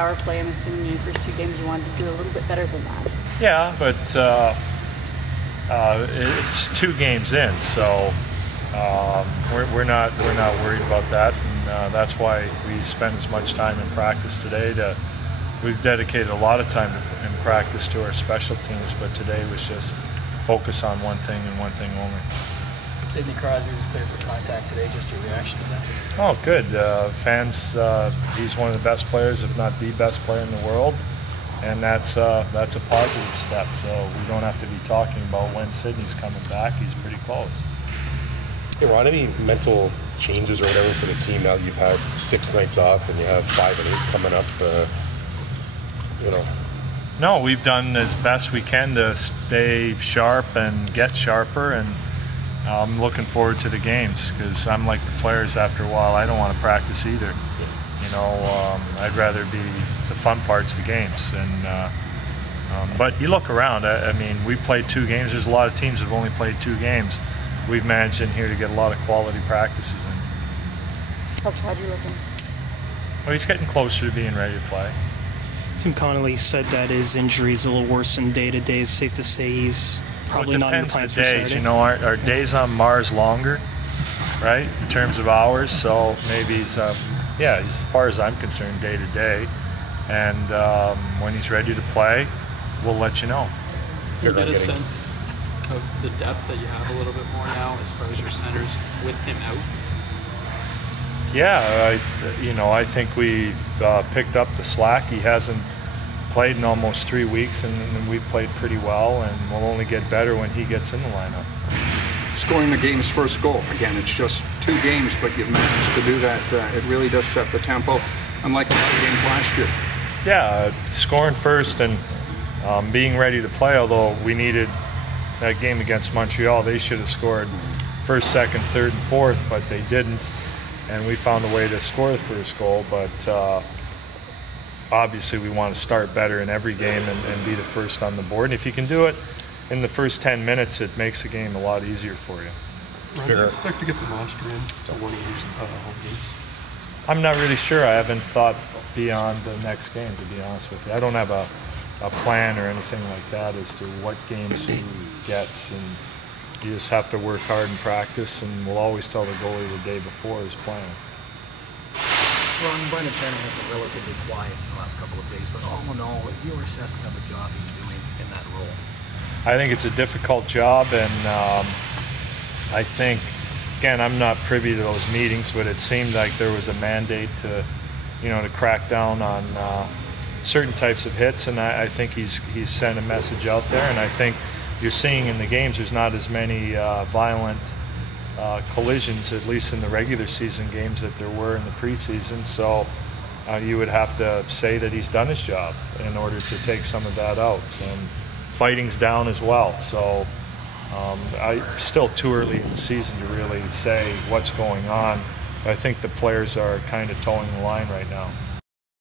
power play. I'm assuming in your first 2 games you wanted to do a little bit better than that. Yeah, but it's 2 games in, so we're not worried about that, and that's why we spend as much time in practice today. We've dedicated a lot of time in practice to our special teams, but today was just focus on one thing and one thing only. Sidney Crosby was clear for contact today. Just your reaction to that? Oh, good. Fans, he's one of the best players, if not the best player in the world, and that's a positive step. So we don't have to be talking about when Sidney's coming back. He's pretty close. Hey Ron, any mental changes or whatever for the team now that you've had 6 nights off and you have 5 and 8 coming up? No, we've done as best we can to stay sharp and get sharper, and I'm looking forward to the games because I'm like the players. After a while, I don't want to practice either. I'd rather be the fun parts, the games. But you look around. I mean, we played 2 games. There's a lot of teams that have only played 2 games. We've managed in here to get a lot of quality practices in. How's Kadri looking? Well, he's getting closer to being ready to play. Tim Connolly said that his injury is a little worse than day-to-day. It's safe to say he's probably not in the plans for Saturday. You know, our days on Mars longer, right, in terms of hours. So maybe he's, as far as I'm concerned, day-to-day. And when he's ready to play, we'll let you know. You get a sense of the depth that you have a little bit more now as far as your centers with him out? Yeah, I think we picked up the slack. He hasn't played in almost 3 weeks, and we've played pretty well, and we'll only get better when he gets in the lineup. Scoring the game's first goal. Again, it's just 2 games, but you've managed to do that. It really does set the tempo, unlike a lot of games last year. Yeah, scoring first and being ready to play, although we needed that game against Montreal. They should have scored first, second, third, and fourth, but they didn't. And we found a way to score the first goal, but obviously we want to start better in every game and be the first on the board. And if you can do it in the first 10 minutes, it makes the game a lot easier for you. Ron, do you expect to get the monster in to one of these home games? I'm not really sure. I haven't thought beyond the next game, to be honest with you. I don't have a plan or anything like that as to what games who gets, and you just have to work hard in practice, and we'll always tell the goalie the day before he's playing. Ron, Brendan Shanahan's been relatively quiet in the last couple of days, but all in all, your assessment of the job he's doing in that role? I think it's a difficult job, and I think, again, I'm not privy to those meetings, but it seemed like there was a mandate to crack down on certain types of hits, and I think he's sent a message out there, and I think you're seeing in the games there's not as many violent collisions, at least in the regular season games, that there were in the preseason. So you would have to say that he's done his job in order to take some of that out. And fighting's down as well. So still too early in the season to really say what's going on. I think the players are kind of towing the line right now.